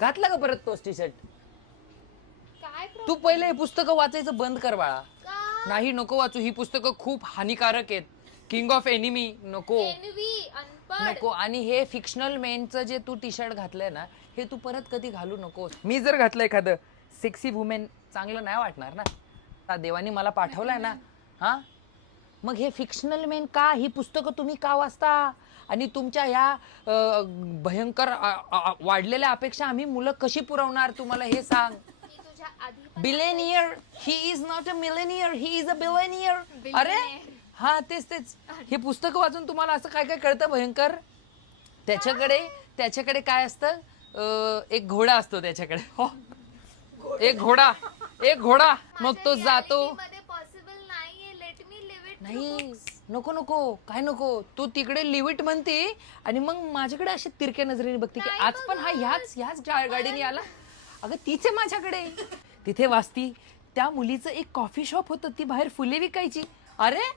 घातला का परत तोच टी शर्ट? काय तू पहिले हे पुस्तकं वाचायचं बंद कर बाळा. का? नाही नको वाचू, ही पुस्तकं खूप हानिकारक आहेत. किंग ऑफ एनिमी नको एनवी अनपढ. नको. आणि हे फिक्शनल मेनचं जे तू टी शर्ट घातलंय ना, हे तू परत कधी घालू नकोस. मी जर घातलं एखादं सेक्सी वुमेन, चांगलं नाही वाटणार ना. आता देवानी मला पाठवलंय ना, हा, मग हे फिक्शनल मेन का, ही पुस्तकं तुम्ही का वाचता? आणि तुमच्या ह्या भयंकर वाढलेल्या अपेक्षा आम्ही मुलं कशी पुरवणार, तुम्हाला हे सांग. मी तुझ्या आधी पण billionaire, he is not a millionaire, he is a billionaire. अरे हा, तेच हे पुस्तक वाचून तुम्हाला असं काय काय कळतं भयंकर. त्याच्याकडे काय असतं, एक घोडा असतो त्याच्याकडे. हो, एक घोडा मग तो जातो. मध्ये पॉसिबल नाहीये. Let me leave it. नाही नको काय नको, तू तिकडे लिव्ह इट म्हणते आणि मग माझ्याकडे अशी तिरक्या नजरेने बघते की आज पण हा ह्याच गाडीने आला. अगं तीच आहे माझ्याकडे. तिथे वाचती, त्या मुलीचं एक कॉफी शॉप होतं, ती बाहेर फुले विकायची. अरे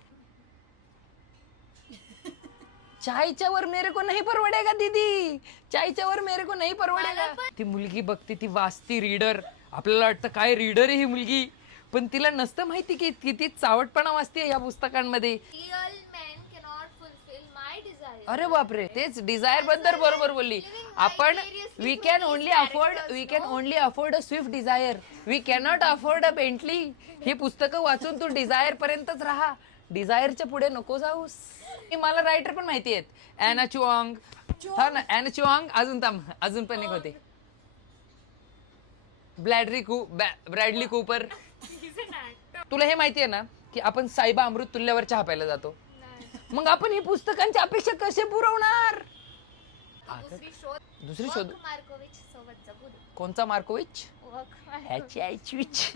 चायच्या वर मेरे को नहीं परवडेगा दीदी, चायच्या वर मेरे को नहीं परवडेगा. ती मुलगी बघते, ती वाचती, रीडर. आपल्याला वाटतं काय रीडर आहे ही मुलगी, पण तिला नसतं माहिती की किती चावटपणा वाचते या पुस्तकांमध्ये. Real man cannot fulfil my desire. अरे बापरे, तेच डिझायर बद्दल बरोबर बोलली आपण. We can only afford a Swift Dzire, we cannot afford a Bentley. ही पुस्तकं वाचून तू डिझायर पर्यंतच राहा, डिझायरच्या पुढे नको जाऊस. मला रायटर पण माहिती आहेत, ॲना चुआंग. हा ना, ॲना चुआंग. अजून पण एक होते, ब्रॅडली कूपर. तुला हे माहिती आहे ना की आपण साईबा अमृत तुल्ल्यावर चहा प्यायला जातो, मग आपण ही पुस्तकांची अपेक्षा कसे पुरवणार? दुसरी शोध. मार्कोविच सोबत जगू दे. कोणचा मार्कोविच? वक ह्याची आईची विच.